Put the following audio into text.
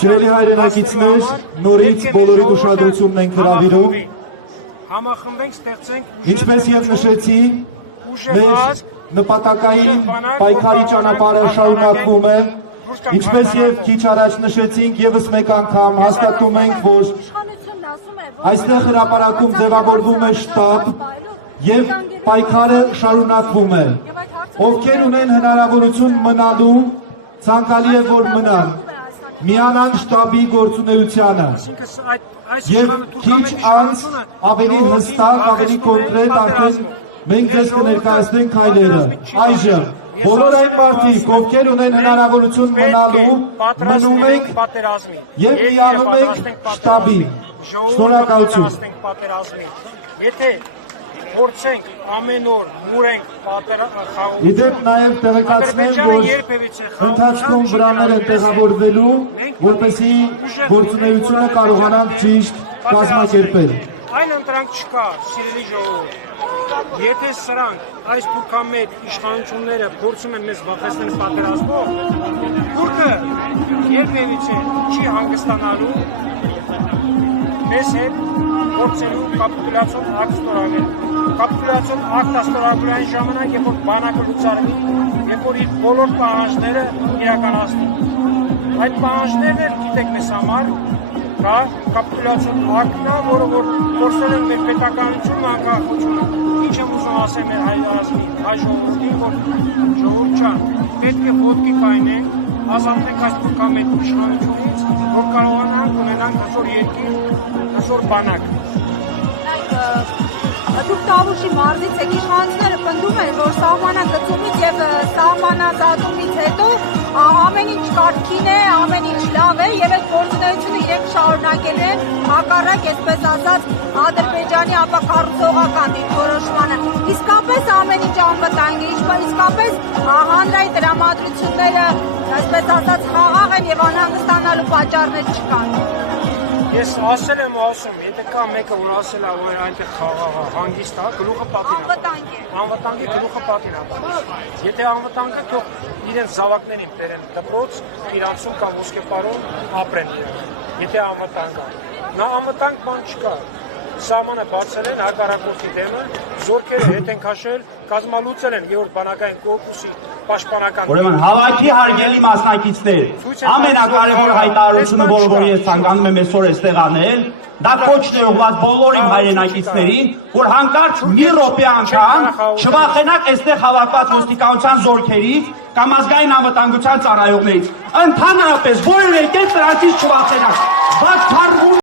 Սիրելի հայրենակիցներ, նորից բոլորի ուշադրությունն ենք հրավիրում։ Համախմբենք, ստեղծենք Ինչպես եւ նշեցի, մեր նպատակային պայքարի ճանապարհը շարունակվում է։ Ինչպես եւ քիչ առաջ նշեցինք, եւս մեկ անգամ հաստատում ենք, որ այստեղ հրապարակում ձևավորվում է շտաբ եւ պայքարը շարունակվում է։ Ովքեր ունեն հնարավորություն մնալու, ցանկալի է որ մնան։ Միանան շտաբի գործունեությանը եւ քիչ անց ավելի հստակ, ավելի կոնկրետ արդեն մենք ձեզ կներկայացնենք քայլերը։ Այժմ բոլոր այն մարդիկ, ովքեր ունեն հնարավորություն մնալու, մնում ենք եւ միանում ենք շտաբին։ Շնորհակալություն։ Եթե փորձենք ամեն օր մուրենք պատերազմ։ Իդեպ նաև տեղեկացնեմ, որ ընթացքում վրաներ են տեղավորվելու, որպեսզի գործունեությունը կարողանանք ճիշտ կազմակերպել։ Այն ընտրանք չկա, սիրելի ժողովուրդ։ Եթե սրանք այս փուքամետ իշխանությունները փորձում են մեզ վախեցնել պատերազմով, թուրքը երբևիցե չի հանգստանալու մեզ հետ փորձելու կապիտուլյացիոն ակտ ստորագրել։ Կապիտուլյացիոն ակտը ստորագրելու այն ժամանակ, երբ որ բանակը լուծարվի, երբ որ իր բոլոր պահանջները իրականացնի։ Այդ պահանջներն էլ գիտեք մեզ համար կա կապիտուլյացիոն ակտն է, որը որ փորձել են մեր պետականությունն անկախությունը։ Ինչ եմ ուզում ասել մեր հայ ժողովրդին, որ ժողովուրդ ջան, պետք է ոտքի կայնենք, ազատենք այս փուքամետ իշխանությունից, որ կարողանանք ունենանք հզոր երկիր, հզոր բանակ։ Դուք Տավուշի մարզից եք, իշխանությունները պնդում են, որ սահմանագծումից եւ սահմանազատումից հետո ամեն ինչ կարգին է, ամեն ինչ լավ է եւ այդ գործունեությունը իրենք շարունակել են հակառակ, այսպես ասած, Ադրբեջանի ապակառուցողական դիրքորոշմանը։ Իսկապես ամեն ինչ անվտանգ է, իսկապես հանրային տրամադրությունները, այսպես ասած, խաղաղ են եւ անհանգստանալու պատճառներ չկան։ Ես ասել եմ ասում, եթե կա մեկը, որ ասել է, որ այնտեղ խաղաղ է, հանգիստ է, գլուխը պատին է։ Անվտանգ է, գլուխը պատին է։ Եթե անվտանգ է, թող իրենց զավակներին բերեն դպրոց, իրանցում կամ ոսկեպարում ապրեն։ Եթե անվտանգ է։ Նա անվտանգ բան չկա։ Սահմանը բացել են հակառակորդի դեմը, զորքերը հետ են քաշել, կազմալուծել են Գեորգ բանակային կորպուսի պաշտպանական։ Ուրեմն հավաքի հարգելի մասնակիցներ, ամենակարևոր հայտարարությունը, որ ես ցանկանում եմ այսօր այստեղ անել, դա կոչն է ուղղված բոլոր իմ հայրենակիցներին, որ հանկարծ մի րոպե անգամ չվախենաք այստեղ հավաքված ոստիկանության զորքերից կամ ազգային անվտանգության ծառայողներից։ Ընդհանրապես որևէ կերպ նրանցից չվախենաք։